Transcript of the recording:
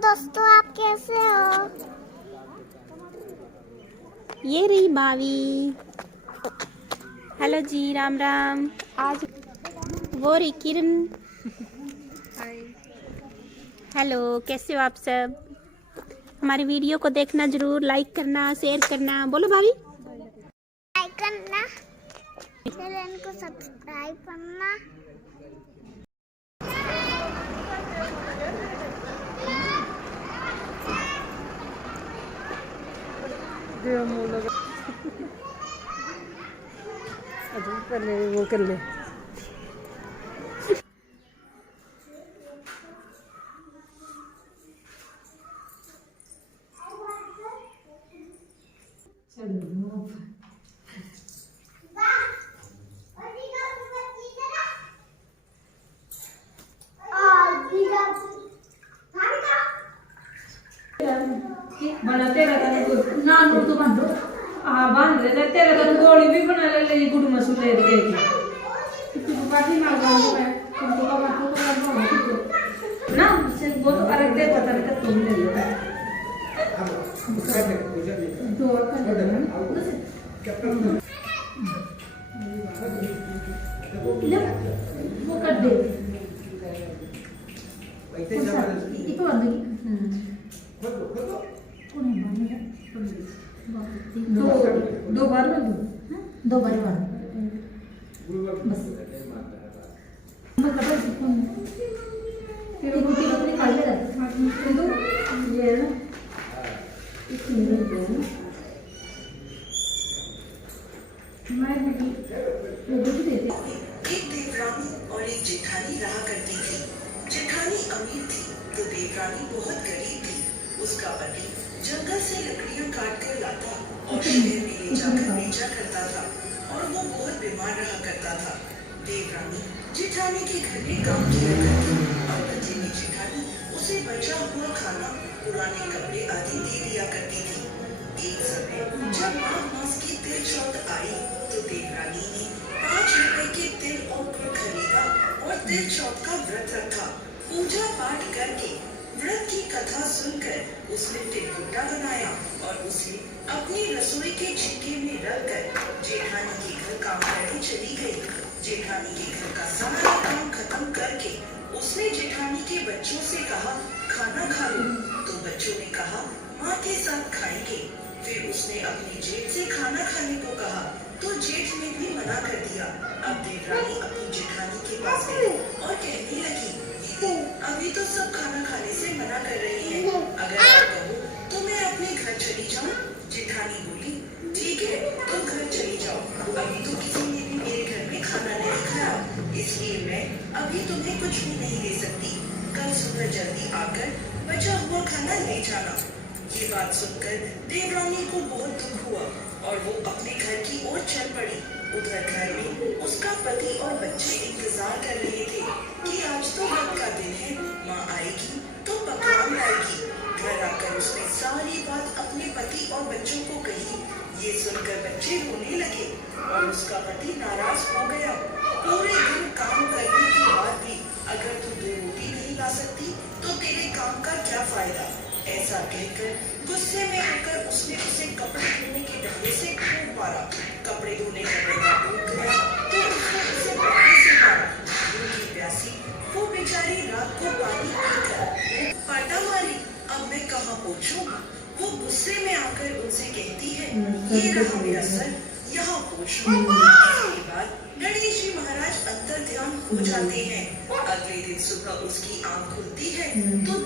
दोस्तों, आप कैसे हो? ये रही भाभी। हेलो जी, राम राम। आज वो रही किरण। हेलो, कैसे हो आप सब? हमारी वीडियो को देखना जरूर, लाइक करना, शेयर करना। बोलो भाभी। लाइक करना, चैनल को सब्सक्राइब करना। पहले वो कर ले। बनाते रहता नान तो बांधो बांध रहे तेरे तो गोली भी बना ले गुड़ मसूले दे के बाकी ना बांधो मैं तुमको का बात तो बांधो ना से बहुत अलग दे पता नहीं तुम ले लो दो कर दे वो कर दे itu lagi दो बार दो बार बस फिर रोटी रोटी खा ले ये ना मैं रोटी देती एक देवरानी और एक जेठानी रहा करती थी। जेठानी अमीर थी तो देवरानी बहुत गरीब थी। उसका पति जंगल से लकड़ियां काट कर लाता और शहर में ले जाकर बेचा करता था और वो बहुत बीमार रहा करता था। देवरानी जेठानी के घर में काम किया करती और बदले में जेठानी उसे बचा हुआ खाना, पुराने कपड़े आदि दे दिया करती थी। एक समय जब माघ मास की तिल चौथ आई तो देवरानी ने 5 रुपए के तिल और गुड़ खरीदा और तिल चौथ का व्रत रखा। पूजा पाठ करके व्रत की कथा सुनकर उसने तिलकुटा बनाया और उसे अपनी रसोई के छिक्के में रखकर जेठानी के घर काम करने चली गई। जेठानी के घर का सारा काम खत्म करके उसने जेठानी के बच्चों से कहा, खाना खा लो। तो बच्चों ने कहा, माँ के साथ खाएंगे। फिर उसने अपनी जेठ से खाना खाने को कहा तो जेठ ने भी मना कर दिया। अब देवरानी अपनी जेठानी के पास गई और कहने लगी, दीदी अभी तो सब खाना खाने से मना कर रही हैं। अगर आप कहो तो मैं अपने घर चली जाऊं। जेठानी बोली, ठीक है तुम घर चली जाओ, अभी तो किसी ने भी मेरे घर में खाना नहीं खाया, इसलिए मैं अभी तुम्हें कुछ भी नहीं दे सकती। कल सुबह जल्दी आकर बचा हुआ खाना ले जाना। ये बात सुनकर देवरानी को बहुत दुख हुआ और वो अपने घर की ओर चल पड़ी। उधर घर में उसका पति और बच्चे इंतजार कर रहे थे कि आज तो व्रत का दिन है, माँ आएगी तो पकवान लाएगी। घर आकर उसने सारी बात अपने पति और बच्चों को कही। ये सुनकर बच्चे रोने लगे और उसका पति नाराज हो गया। पूरे दिन काम करने के बाद भी अगर तू 2 रोटी नहीं ला सकती तो तेरे काम का क्या फायदा। ऐसा कहकर गुस्से में होकर उसने उसे कपड़े धोने के डंडे से खूब मारा। कपड़े धोने का डंडा टूट गया तो उसने उसे डंडे से मारा। भूखी प्यासी वो बेचारी रात को पानी पीकर पाटा मारी। अब मैं कहाँ पहुँचूं? वो गुस्से में आकर उनसे कहती है, ये रहा मेरा सर, यहाँ पहुँच लो। इसके बाद गणेश जी महाराज अंतर ध्यान हो जाते हैं। अगले दिन सुबह उसकी आँख खुलती है तो